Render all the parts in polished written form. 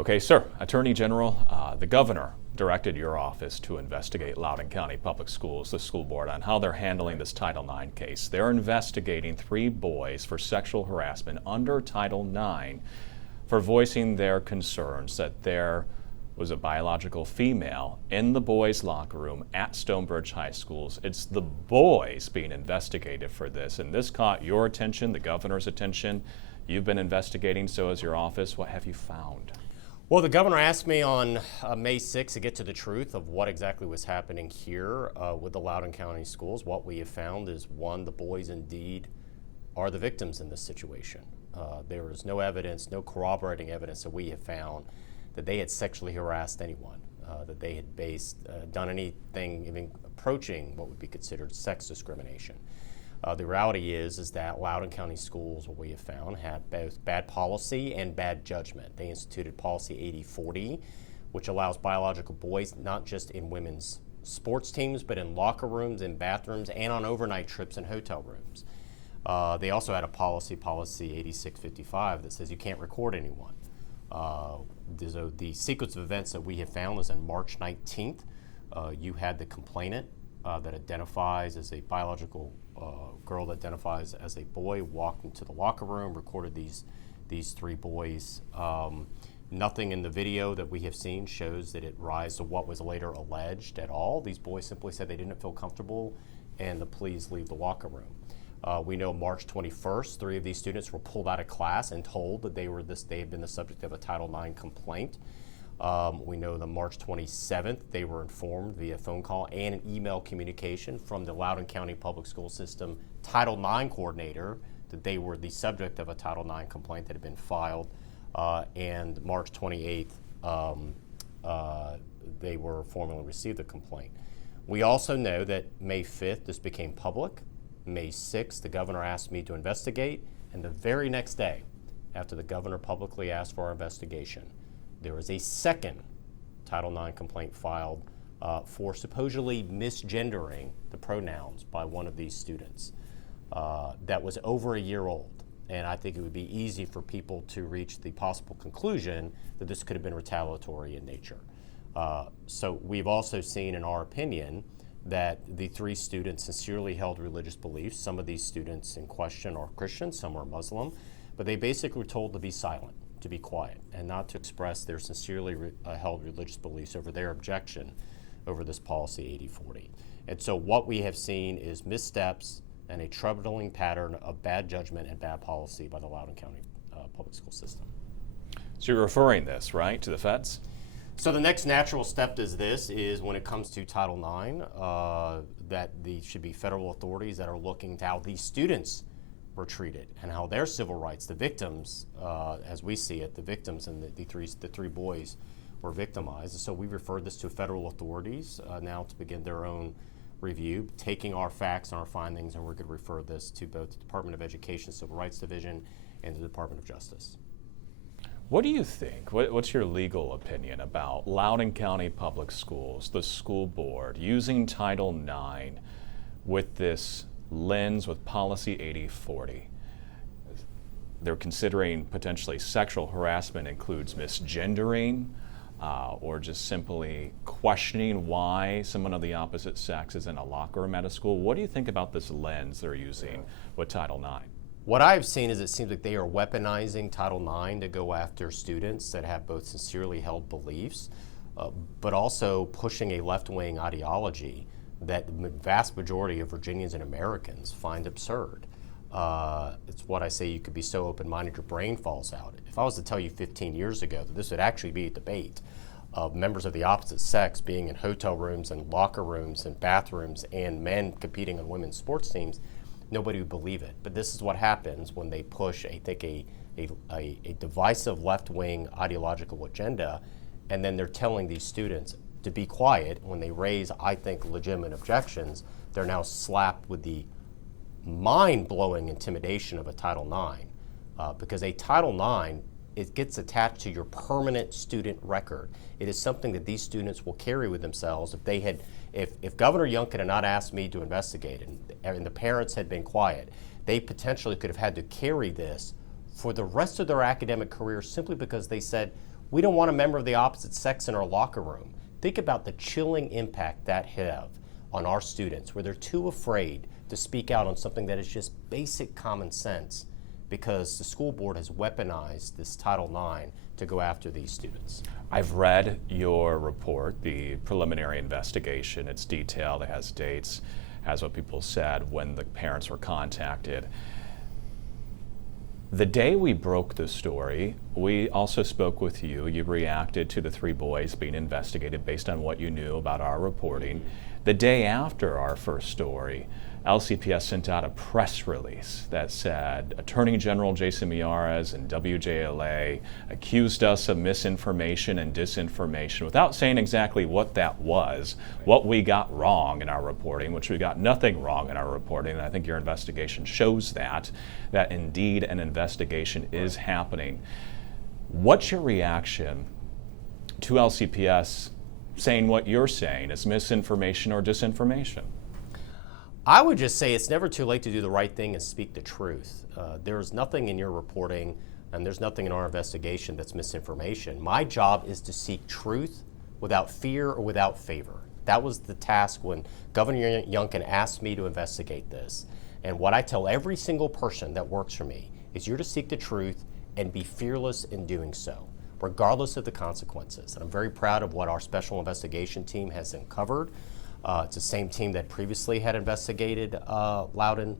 Okay, sir. Attorney General, the governor directed your office to investigate Loudoun County Public Schools, the school board, on how they're handling this Title IX case. They're investigating 3 boys for sexual harassment under Title IX for voicing their concerns that there was a biological female in the boys' locker room at Stonebridge High Schools. It's the boys being investigated for this, and this caught your attention, the governor's attention. You've been investigating, so has your office. What have you found? Well, the governor asked me on May 6th to get to the truth of what exactly was happening here with the Loudoun County schools. What we have found is, one, the boys indeed are the victims in this situation. There is no evidence, no corroborating evidence that we have found that they had sexually harassed anyone, that they had done anything even approaching what would be considered sex discrimination. The reality is that Loudoun County schools, what we have found, had both bad policy and bad judgment. They instituted policy 8040, which allows biological boys not just in women's sports teams, but in locker rooms, in bathrooms, and on overnight trips in hotel rooms. They also had a policy 8655, that says you can't record anyone. The sequence of events that we have found is on March 19th. You had the complainant that identifies as a biological girl that identifies as a boy walked into the locker room, recorded these 3 boys. Nothing in the video that we have seen shows that it rise to what was later alleged at all. These boys simply said they didn't feel comfortable and to please leave the locker room. We know March 21st, 3 of these students were pulled out of class and told that they had been the subject of a Title IX complaint. We know that March 27th, they were informed via phone call and an email communication from the Loudoun County Public School System Title IX coordinator that they were the subject of a Title IX complaint that had been filed. And March 28th, they were formally received the complaint. We also know that May 5th, this became public. May 6th, the governor asked me to investigate, and the very next day, after the governor publicly asked for our investigation, there was a second Title IX complaint filed for supposedly misgendering the pronouns by one of these students. That was over a year old, and I think it would be easy for people to reach the possible conclusion that this could have been retaliatory in nature. So we've also seen, in our opinion, that the 3 students sincerely held religious beliefs. Some of these students in question are Christian, some are Muslim, but they basically were told to be silent, to be quiet, and not to express their sincerely held religious beliefs over their objection over this policy 8040. And so what we have seen is missteps and a troubling pattern of bad judgment and bad policy by the Loudoun County Public School System. So you're referring this, right, to the feds? So the next natural step is when it comes to Title IX, that there should be federal authorities that are looking to how these students were treated and how their civil rights, the victims, as we see it, the victims and the 3 boys were victimized. So we referred this to federal authorities now to begin their own review, taking our facts and our findings, and we're going to refer this to both the Department of Education Civil Rights Division and the Department of Justice. What do you think? What's your legal opinion about Loudoun County Public Schools, the school board, using Title IX with this lens, with policy 8040? They're considering potentially sexual harassment includes misgendering or just simply questioning why someone of the opposite sex is in a locker room at a school. What do you think about this lens they're using with Title IX? What I've seen is it seems like they are weaponizing Title IX to go after students that have both sincerely held beliefs, but also pushing a left-wing ideology that the vast majority of Virginians and Americans find absurd. It's what I say, you could be so open-minded your brain falls out. If I was to tell you 15 years ago that this would actually be a debate of members of the opposite sex being in hotel rooms and locker rooms and bathrooms and men competing on women's sports teams, nobody would believe it. But this is what happens when they push, I think, a divisive left-wing ideological agenda, and then they're telling these students to be quiet. When they raise, I think, legitimate objections, they're now slapped with the mind-blowing intimidation of a Title IX, because a Title IX, it gets attached to your permanent student record. It is something that these students will carry with themselves. If Governor Youngkin had not asked me to investigate and the parents had been quiet, they potentially could have had to carry this for the rest of their academic career simply because they said, We don't want a member of the opposite sex in our locker room. Think about the chilling impact that have on our students, where they're too afraid to speak out on something that is just basic common sense because the school board has weaponized this Title IX to go after these students. I've read your report, the preliminary investigation. It's detailed, it has dates, has what people said when the parents were contacted. The day we broke the story, we also spoke with you. You reacted to the 3 boys being investigated based on what you knew about our reporting. The day after our first story, LCPS sent out a press release that said Attorney General Jason Miyares and WJLA accused us of misinformation and disinformation without saying exactly what that was, what we got wrong in our reporting, which we got nothing wrong in our reporting, and I think your investigation shows that indeed an investigation is happening. What's your reaction to LCPS saying what you're saying is misinformation or disinformation? I would just say it's never too late to do the right thing and speak the truth. There's nothing in your reporting and there's nothing in our investigation that's misinformation. My job is to seek truth without fear or without favor. That was the task when Governor Youngkin asked me to investigate this. And what I tell every single person that works for me is you're to seek the truth and be fearless in doing so, regardless of the consequences. And I'm very proud of what our special investigation team has uncovered. It's the same team that previously had investigated Loudoun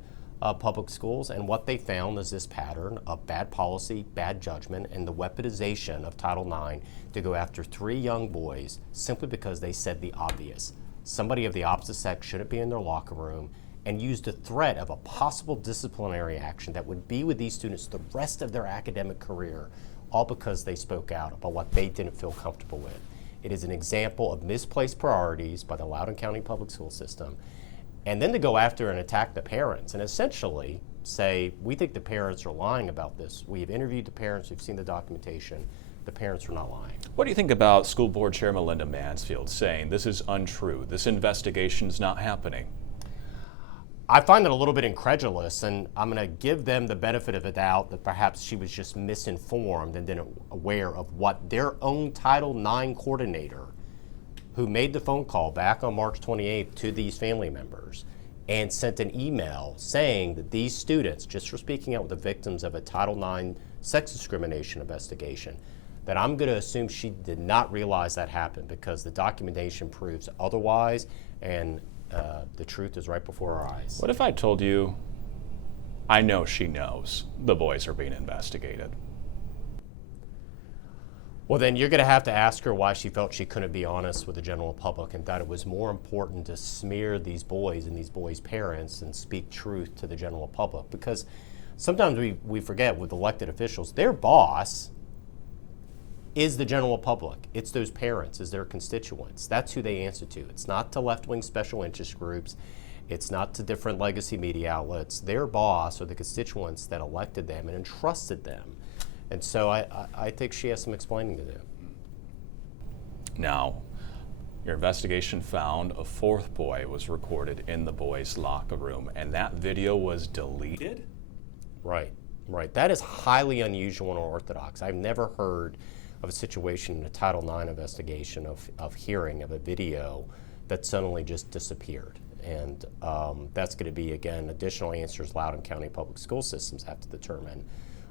Public Schools, and what they found is this pattern of bad policy, bad judgment, and the weaponization of Title IX to go after 3 young boys simply because they said the obvious. Somebody of the opposite sex shouldn't be in their locker room, and used the threat of a possible disciplinary action that would be with these students the rest of their academic career, all because they spoke out about what they didn't feel comfortable with. It is an example of misplaced priorities by the Loudoun County Public School System. And then to go after and attack the parents and essentially say, we think the parents are lying about this. We have interviewed the parents, we've seen the documentation. The parents are not lying. What do you think about School Board Chair Melinda Mansfield saying this is untrue, this investigation is not happening? I find it a little bit incredulous, and I'm going to give them the benefit of the doubt that perhaps she was just misinformed and didn't aware of what their own Title IX coordinator, who made the phone call back on March 28th to these family members and sent an email saying that these students, just for speaking out with the victims of a Title IX sex discrimination investigation, that I'm going to assume she did not realize that happened because the documentation proves otherwise, and the truth is right before our eyes. What if I told you, I know she knows the boys are being investigated? Well, then you're going to have to ask her why she felt she couldn't be honest with the general public and thought it was more important to smear these boys and these boys' parents and speak truth to the general public. Because sometimes we forget with elected officials, their boss is the general public. It's those parents, it's their constituents. That's who they answer to. It's not to left-wing special interest groups. It's not to different legacy media outlets. Their boss are the constituents that elected them and entrusted them. And so I think she has some explaining to do. Now, your investigation found a 4th boy was recorded in the boys' locker room, and that video was deleted? Right. That is highly unusual and unorthodox. I've never heard of a situation in a Title IX investigation of hearing of a video that suddenly just disappeared. And that's going to be, again, additional answers Loudoun County Public School Systems have to determine.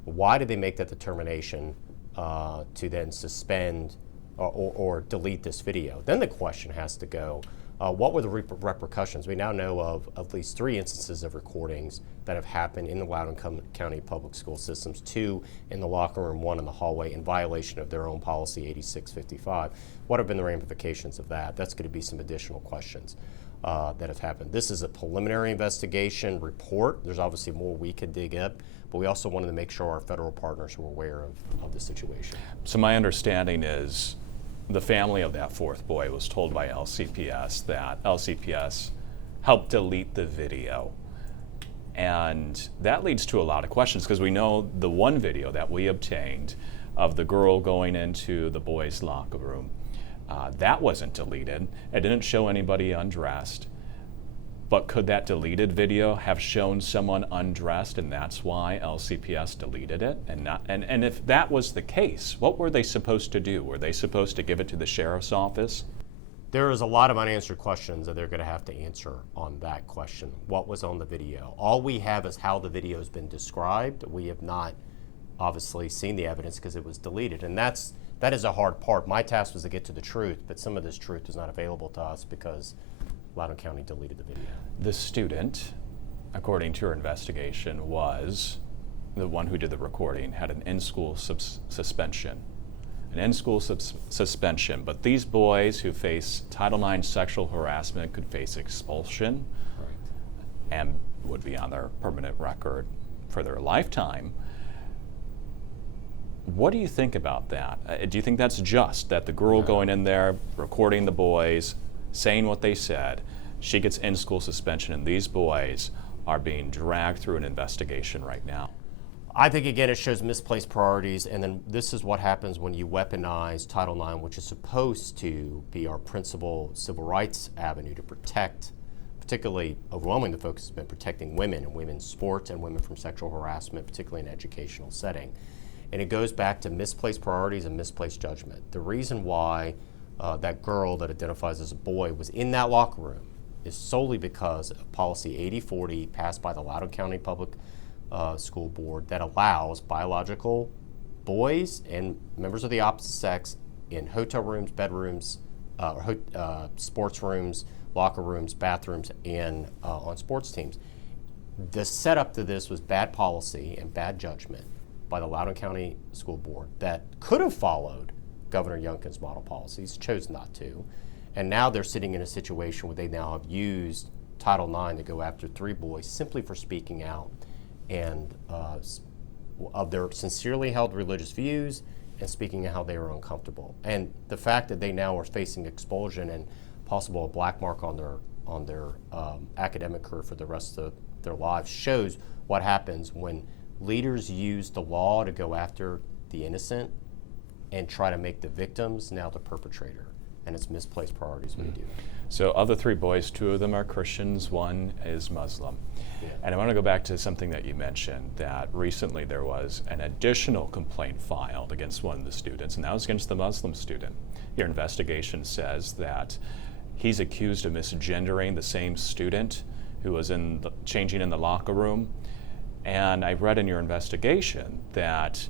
Why did they make that determination to then suspend or delete this video? Then the question has to go, what were the repercussions? We now know of at least 3 instances of recordings that have happened in the Loudoun County Public School Systems, 2 in the locker room, 1 in the hallway, in violation of their own policy 8655. What have been the ramifications of that? That's going to be some additional questions that have happened. This is a preliminary investigation report. There's obviously more we could dig up, but we also wanted to make sure our federal partners were aware of the situation. So my understanding is the family of that 4th boy was told by LCPS that LCPS helped delete the video. And that leads to a lot of questions because we know the one video that we obtained of the girl going into the boys' locker room, that wasn't deleted. It didn't show anybody undressed. But could that deleted video have shown someone undressed, and that's why LCPS deleted it? And if that was the case, what were they supposed to do? Were they supposed to give it to the sheriff's office? There is a lot of unanswered questions that they're going to have to answer on that question. What was on the video? All we have is how the video has been described. We have not obviously seen the evidence because it was deleted, and that is a hard part. My task was to get to the truth, but some of this truth is not available to us because Loudoun County deleted the video. The student, according to your investigation, was the one who did the recording, had an in-school suspension. An in-school suspension, but these boys who face Title IX sexual harassment could face expulsion. Right. And would be on their permanent record for their lifetime. What do you think about that? Do you think that's just, that the girl going in there, recording the boys, saying what they said, she gets in-school suspension, and these boys are being dragged through an investigation right now? I think, again, it shows misplaced priorities, and then this is what happens when you weaponize Title IX, which is supposed to be our principal civil rights avenue to protect, particularly overwhelmingly the focus has been protecting women and women's sports and women from sexual harassment, particularly in an educational setting. And it goes back to misplaced priorities and misplaced judgment. The reason why that girl that identifies as a boy was in that locker room is solely because of Policy 8040 passed by the Loudoun County Public School Board that allows biological boys and members of the opposite sex in hotel rooms, bedrooms, sports rooms, locker rooms, bathrooms, and on sports teams. The setup to this was bad policy and bad judgment by the Loudoun County School Board that could have followed Governor Youngkin's model policies, chose not to, and now they're sitting in a situation where they now have used Title IX to go after 3 boys simply for speaking out and of their sincerely held religious views and speaking of how they are uncomfortable. And the fact that they now are facing expulsion and possible a black mark on their academic career for the rest of their lives shows what happens when leaders use the law to go after the innocent and try to make the victims now the perpetrator. And it's misplaced priorities when you do that. So of the 3 boys, 2 of them are Christians, 1 is Muslim. Yeah. And I want to go back to something that you mentioned, that recently there was an additional complaint filed against one of the students, and that was against the Muslim student. Your investigation says that he's accused of misgendering the same student who was changing in the locker room. And I read in your investigation that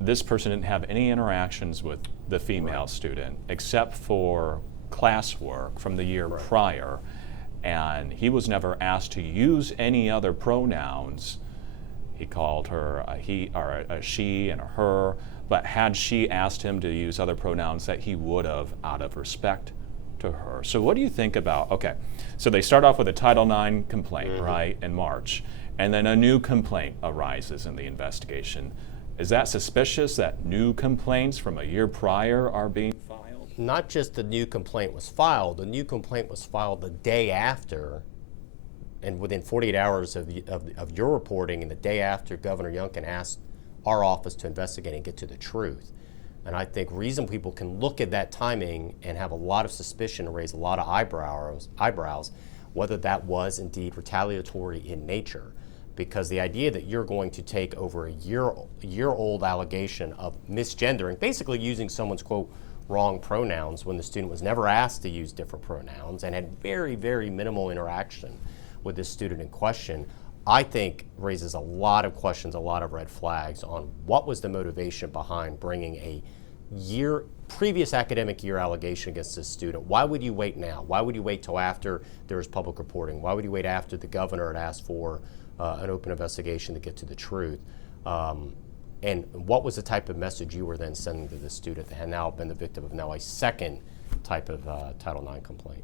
this person didn't have any interactions with the female student except for classwork from the year prior, and he was never asked to use any other pronouns. He called her a he or a she and a her, but had she asked him to use other pronouns, that he would have out of respect to her. So what do you think about, okay, so they start off with a Title IX complaint, right, in March, and then a new complaint arises in the investigation. Is that suspicious that new complaints from a year prior are being filed? Not just the new complaint was filed, the new complaint was filed the day after, and within 48 hours of your reporting, and the day after Governor Youngkin asked our office to investigate and get to the truth. And I think reason people can look at that timing and have a lot of suspicion and raise a lot of eyebrows, whether that was indeed retaliatory in nature. Because the idea that you're going to take over a year-old allegation of misgendering, basically using someone's, quote, wrong pronouns when the student was never asked to use different pronouns and had very, very minimal interaction with this student in question, I think raises a lot of questions, a lot of red flags on what was the motivation behind bringing a previous academic year allegation against this student. Why would you wait now? Why would you wait till after there was public reporting? Why would you wait after the governor had asked for an open investigation to get to the truth? And what was the type of message you were then sending to the student that had now been the victim of now a second type of Title IX complaint?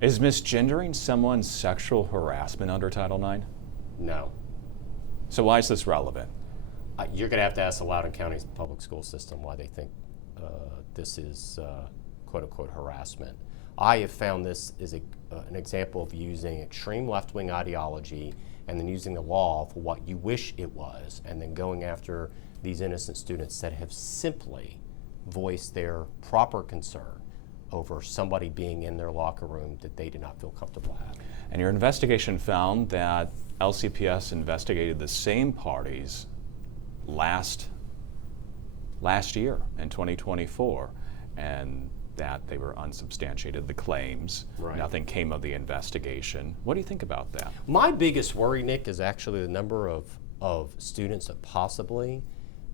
Is misgendering someone sexual harassment under Title IX? No. So why is this relevant? You're going to have to ask the Loudoun County public school system why they think this is quote-unquote harassment. I have found this is an example of using extreme left-wing ideology and then using the law for what you wish it was, and then going after these innocent students that have simply voiced their proper concern over somebody being in their locker room that they did not feel comfortable having. And your investigation found that LCPS investigated the same parties last year in 2024, and that they were unsubstantiated, the claims. Right. Nothing came of the investigation. What do you think about that? My biggest worry, Nick, is actually the number of students that possibly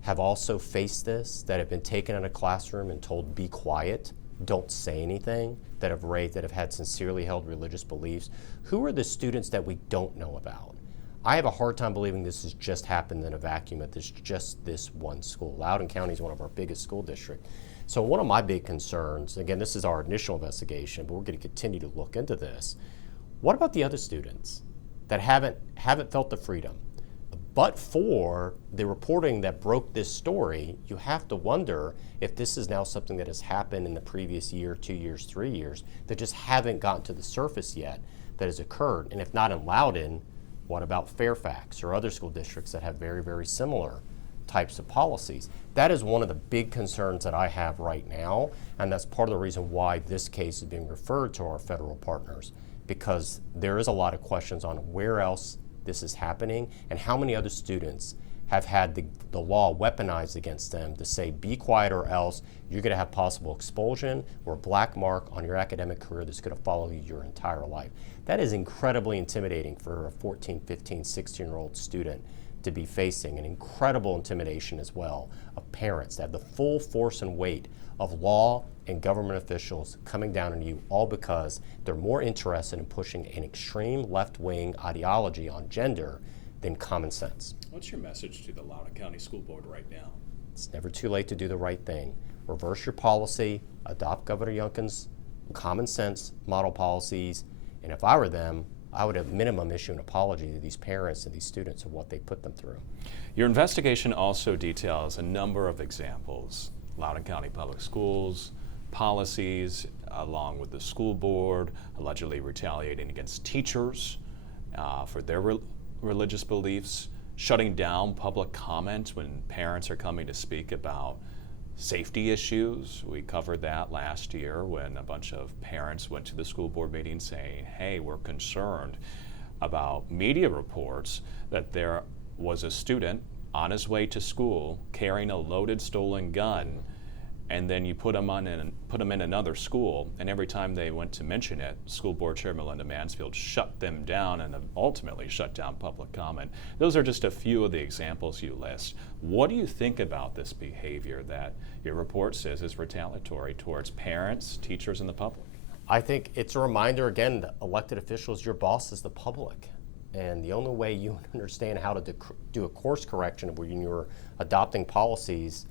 have also faced this, that have been taken in a classroom and told, be quiet, don't say anything, that have had sincerely held religious beliefs. Who are the students that we don't know about? I have a hard time believing this has just happened in a vacuum at just this one school. Loudoun County is one of our biggest school districts. So one of my big concerns, again, this is our initial investigation, but we're going to continue to look into this. What about the other students that haven't felt the freedom? But for the reporting that broke this story, you have to wonder if this is now something that has happened in the previous year, 2 years, 3 years, that just haven't gotten to the surface yet, that has occurred. And if not in Loudoun, what about Fairfax or other school districts that have very, very similar types of policies? That is one of the big concerns that I have right now, and that's part of the reason why this case is being referred to our federal partners, because there is a lot of questions on where else this is happening and how many other students have had the law weaponized against them to say, be quiet or else you're going to have possible expulsion or a black mark on your academic career that's going to follow you your entire life. That is incredibly intimidating for a 14, 15, 16-year-old student to be facing, an incredible intimidation as well of parents that have the full force and weight of law and government officials coming down on you, all because they're more interested in pushing an extreme left-wing ideology on gender than common sense. What's your message to the Loudoun County School Board right now? It's never too late to do the right thing. Reverse your policy, adopt Governor Youngkin's common sense model policies, and if I were them, I would at minimum issue an apology to these parents and these students of what they put them through. Your investigation also details a number of examples. Loudoun County Public Schools, policies, along with the school board, allegedly retaliating against teachers for their religious beliefs, shutting down public comment when parents are coming to speak about safety issues. We covered that last year when a bunch of parents went to the school board meeting saying, hey, we're concerned about media reports that there was a student on his way to school carrying a loaded stolen gun, and then you put them in another school, and every time they went to mention it, school board chair Melinda Mansfield shut them down and ultimately shut down public comment. Those are just a few of the examples you list. What do you think about this behavior that your report says is retaliatory towards parents, teachers, and the public? I think it's a reminder, again, that elected officials, your boss is the public. And the only way you understand how to do a course correction when you're adopting policies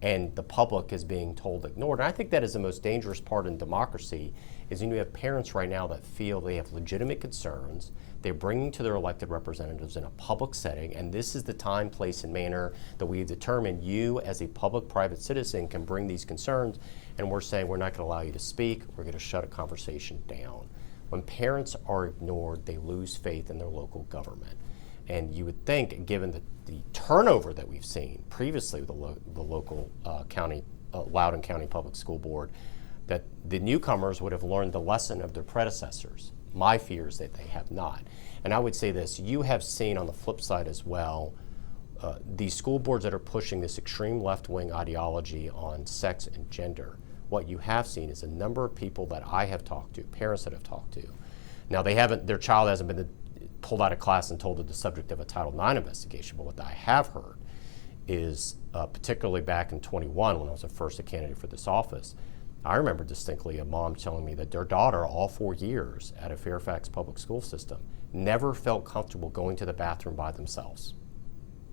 and the public is being told ignored. And I think that is the most dangerous part in democracy, is when you have parents right now that feel they have legitimate concerns, they're bringing to their elected representatives in a public setting, and this is the time, place, and manner that we've determined you as a public-private citizen can bring these concerns, and we're saying we're not going to allow you to speak, we're going to shut a conversation down. When parents are ignored, they lose faith in their local government. And you would think, given the turnover that we've seen previously with the local Loudoun County Public School Board, that the newcomers would have learned the lesson of their predecessors. My fear is that they have not. And I would say this, you have seen on the flip side as well, these school boards that are pushing this extreme left-wing ideology on sex and gender. What you have seen is a number of people that I have talked to, parents that have talked to. Now their child hasn't been pulled out of class and told they're the subject of a Title IX investigation, but what I have heard is, particularly back in 21 when I was the first candidate for this office, I remember distinctly a mom telling me that their daughter, all 4 years at a Fairfax public school system, never felt comfortable going to the bathroom by themselves,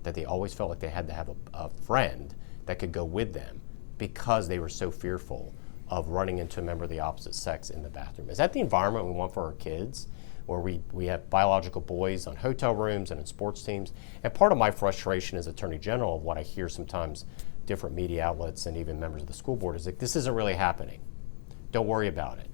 that they always felt like they had to have a friend that could go with them because they were so fearful of running into a member of the opposite sex in the bathroom. Is that the environment we want for our kids, where we have biological boys on hotel rooms and in sports teams? And part of my frustration as Attorney General of what I hear sometimes different media outlets and even members of the school board is like, this isn't really happening. Don't worry about it.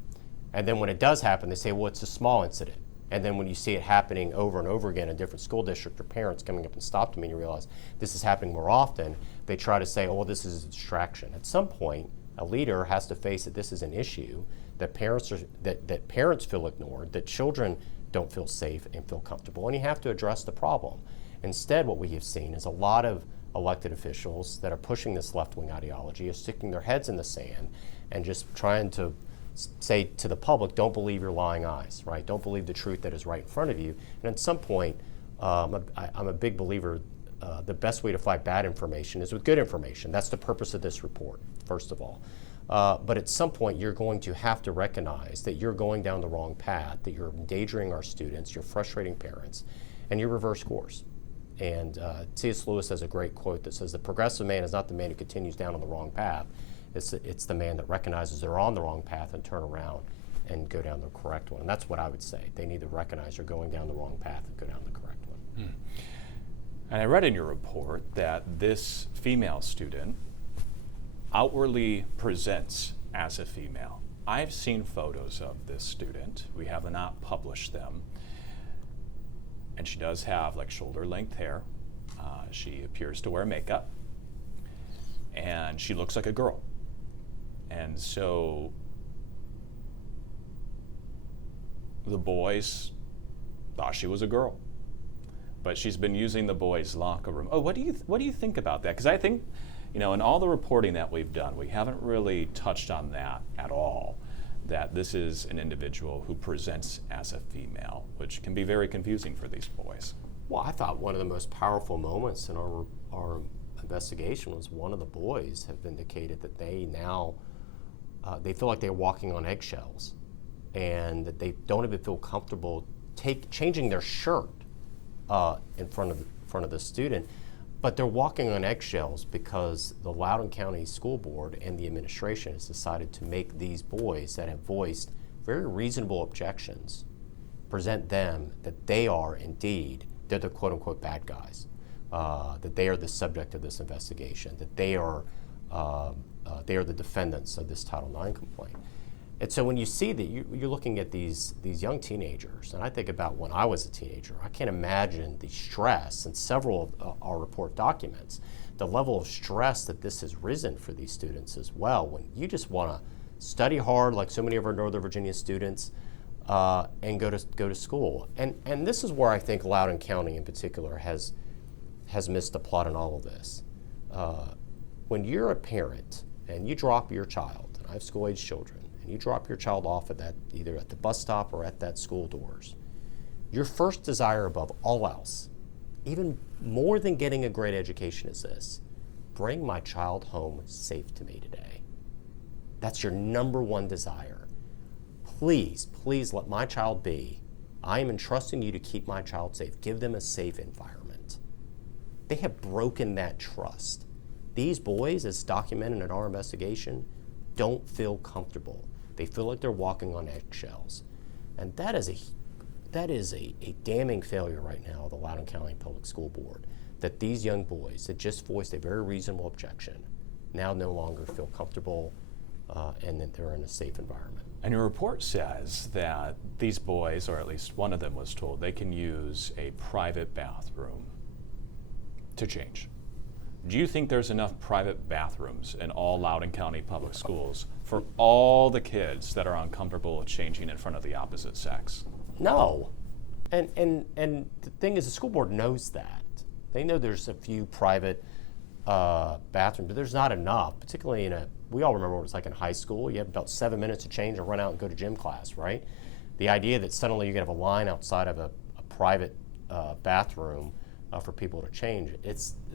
And then when it does happen, they say, well, it's a small incident. And then when you see it happening over and over again in different school districts, or parents coming up and stop to me and you realize this is happening more often, they try to say, oh, well, this is a distraction. At some point, A leader has to face that this is an issue, that parents feel ignored, that children don't feel safe and feel comfortable, and you have to address the problem. Instead, what we have seen is a lot of elected officials that are pushing this left-wing ideology are sticking their heads in the sand and just trying to say to the public, don't believe your lying eyes, right? Don't believe the truth that is right in front of you. And at some point, I'm a big believer the best way to fight bad information is with good information. That's the purpose of this report, first of all. But at some point, you're going to have to recognize that you're going down the wrong path, that you're endangering our students, you're frustrating parents, and you reverse course. And C.S. Lewis has a great quote that says, the progressive man is not the man who continues down on the wrong path. It's the man that recognizes they're on the wrong path and turn around and go down the correct one. And that's what I would say. They need to recognize they're going down the wrong path and go down the correct one. And I read in your report that this female student outwardly presents as a female. I've seen photos of this student. We have not published them. And she does have like shoulder-length hair. She appears to wear makeup. And she looks like a girl. And so the boys thought she was a girl. But she's been using the boys' locker room. Oh, what do you think about that? Because I think, in all the reporting that we've done, we haven't really touched on that at all, that this is an individual who presents as a female, which can be very confusing for these boys. Well, I thought one of the most powerful moments in our investigation was one of the boys have indicated that they now, they feel like they're walking on eggshells and that they don't even feel comfortable changing their shirt in front of the student, but they're walking on eggshells because the Loudoun County School Board and the administration has decided to make these boys that have voiced very reasonable objections, present them that they are indeed, they're the quote-unquote bad guys, that they are the subject of this investigation, that they are the defendants of this Title IX complaint. And so when you see that, you're looking at these young teenagers, and I think about when I was a teenager, I can't imagine the stress, and several of our report documents, the level of stress that this has risen for these students as well, when you just want to study hard like so many of our Northern Virginia students and go to school. And this is where I think Loudoun County in particular has missed the plot in all of this. When you're a parent and you drop your child, and I have school-age children, and you drop your child off at that, either at the bus stop or at that school doors, your first desire above all else, even more than getting a great education, is this: bring my child home safe to me today. That's your number one desire. Please, please let my child be. I am entrusting you to keep my child safe. Give them a safe environment. They have broken that trust. These boys, as documented in our investigation, don't feel comfortable. They feel like they're walking on eggshells. And that is a damning failure right now of the Loudoun County Public School Board, that these young boys that just voiced a very reasonable objection now no longer feel comfortable and that they're in a safe environment. And your report says that these boys, or at least one of them was told, they can use a private bathroom to change. Do you think there's enough private bathrooms in all Loudoun County public schools for all the kids that are uncomfortable changing in front of the opposite sex? No. And the thing is, the school board knows that. They know there's a few private bathrooms, but there's not enough, particularly we all remember what it was like in high school. You have about 7 minutes to change and run out and go to gym class, right? The idea that suddenly you're gonna have a line outside of a private bathroom for people to change,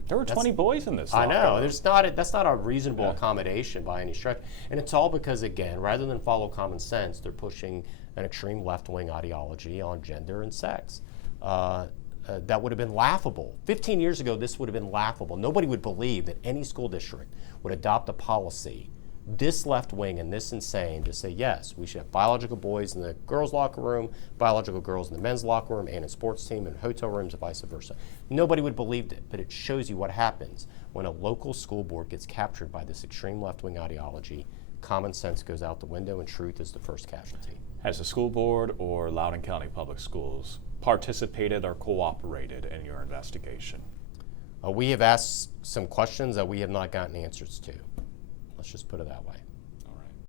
there were 20 boys in this. I know. That's not a reasonable accommodation by any stretch. And it's all because, again, rather than follow common sense, they're pushing an extreme left-wing ideology on gender and sex. That would have been laughable. 15 years ago, this would have been laughable. Nobody would believe that any school district would adopt a policy this left-wing and this insane to say, yes, we should have biological boys in the girls' locker room, biological girls in the men's locker room, and in sports team and hotel rooms and vice versa. Nobody would have believed it, but it shows you what happens when a local school board gets captured by this extreme left-wing ideology. Common sense goes out the window and truth is the first casualty. Has the school board or Loudoun County Public Schools participated or cooperated in your investigation? We have asked some questions that we have not gotten answers to. Let's just put it that way.